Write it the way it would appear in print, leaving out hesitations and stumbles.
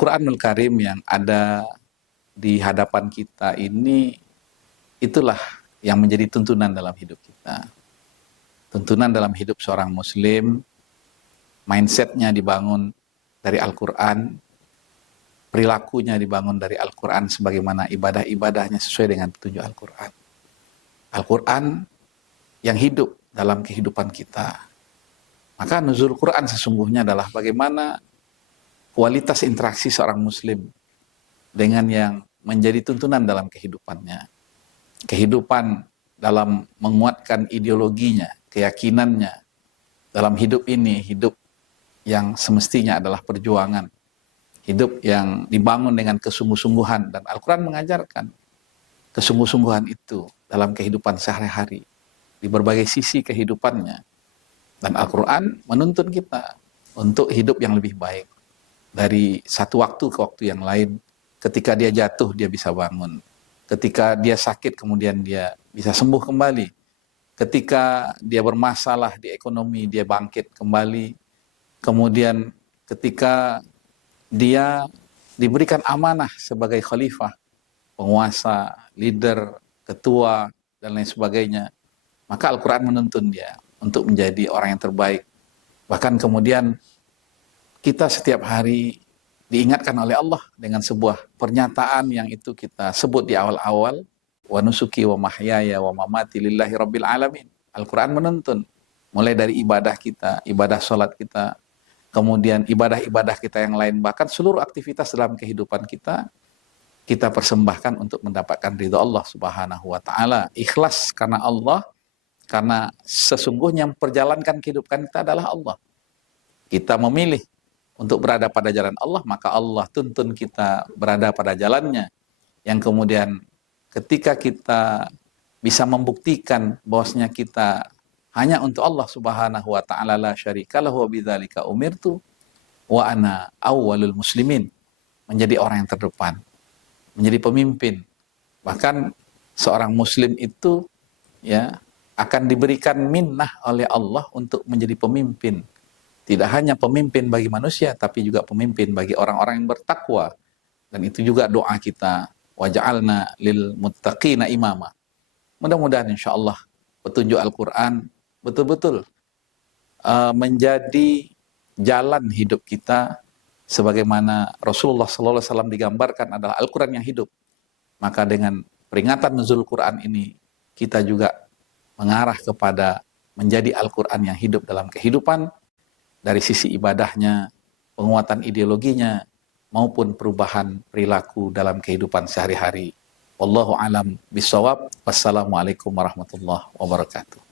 Al-Quranul Karim yang ada di hadapan kita ini, itulah yang menjadi tuntunan dalam hidup kita. Tuntunan dalam hidup seorang muslim, mindsetnya dibangun dari Al-Quran, perilakunya dibangun dari Al-Quran sebagaimana ibadah-ibadahnya sesuai dengan petunjuk Al-Quran. Al-Quran yang hidup dalam kehidupan kita. Maka nuzul Quran sesungguhnya adalah bagaimana kualitas interaksi seorang muslim dengan yang menjadi tuntunan dalam kehidupannya. Kehidupan dalam menguatkan ideologinya, keyakinannya dalam hidup ini, hidup yang semestinya adalah perjuangan, hidup yang dibangun dengan kesungguh-sungguhan, dan Al-Quran mengajarkan kesungguh-sungguhan itu dalam kehidupan sehari-hari di berbagai sisi kehidupannya. Dan Al-Quran menuntun kita untuk hidup yang lebih baik. Dari satu waktu ke waktu yang lain, ketika dia jatuh dia bisa bangun, ketika dia sakit kemudian dia bisa sembuh kembali, ketika dia bermasalah di ekonomi dia bangkit kembali, kemudian ketika dia diberikan amanah sebagai khalifah, penguasa, leader, ketua, dan lain sebagainya, maka Al-Quran menuntun dia untuk menjadi orang yang terbaik. Bahkan kemudian kita setiap hari diingatkan oleh Allah dengan sebuah pernyataan yang itu kita sebut di awal-awal, wa nusuki wa mahyaya wa mamati lillahi rabbil alamin. Al-Quran menuntun mulai dari ibadah kita, ibadah sholat kita, kemudian ibadah-ibadah kita yang lain, bahkan seluruh aktivitas dalam kehidupan kita, kita persembahkan untuk mendapatkan ridha Allah subhanahu wa ta'ala. Ikhlas karena Allah, karena sesungguhnya yang perjalankan kehidupan kita adalah Allah. Kita memilih untuk berada pada jalan Allah, maka Allah tuntun kita berada pada jalannya. Yang kemudian ketika kita bisa membuktikan bahwasanya kita hanya untuk Allah subhanahu wa ta'ala la syarikalahu wa bidzalika umirtu wa ana awwalul muslimin, menjadi orang yang terdepan, menjadi pemimpin. Bahkan seorang muslim itu ya akan diberikan minnah oleh Allah untuk menjadi pemimpin. Tidak hanya pemimpin bagi manusia, tapi juga pemimpin bagi orang-orang yang bertakwa. Dan itu juga doa kita, waja'alna lil muttaqina imama. Mudah-mudahan insya Allah petunjuk Al-Quran betul-betul menjadi jalan hidup kita, sebagaimana Rasulullah SAW digambarkan adalah Al-Quran yang hidup. Maka dengan peringatan nuzul Quran ini, kita juga mengarah kepada menjadi Al-Quran yang hidup dalam kehidupan, dari sisi ibadahnya, penguatan ideologinya, maupun perubahan perilaku dalam kehidupan sehari-hari. Wallahu alam bisawab. Wassalamualaikum warahmatullahi wabarakatuh.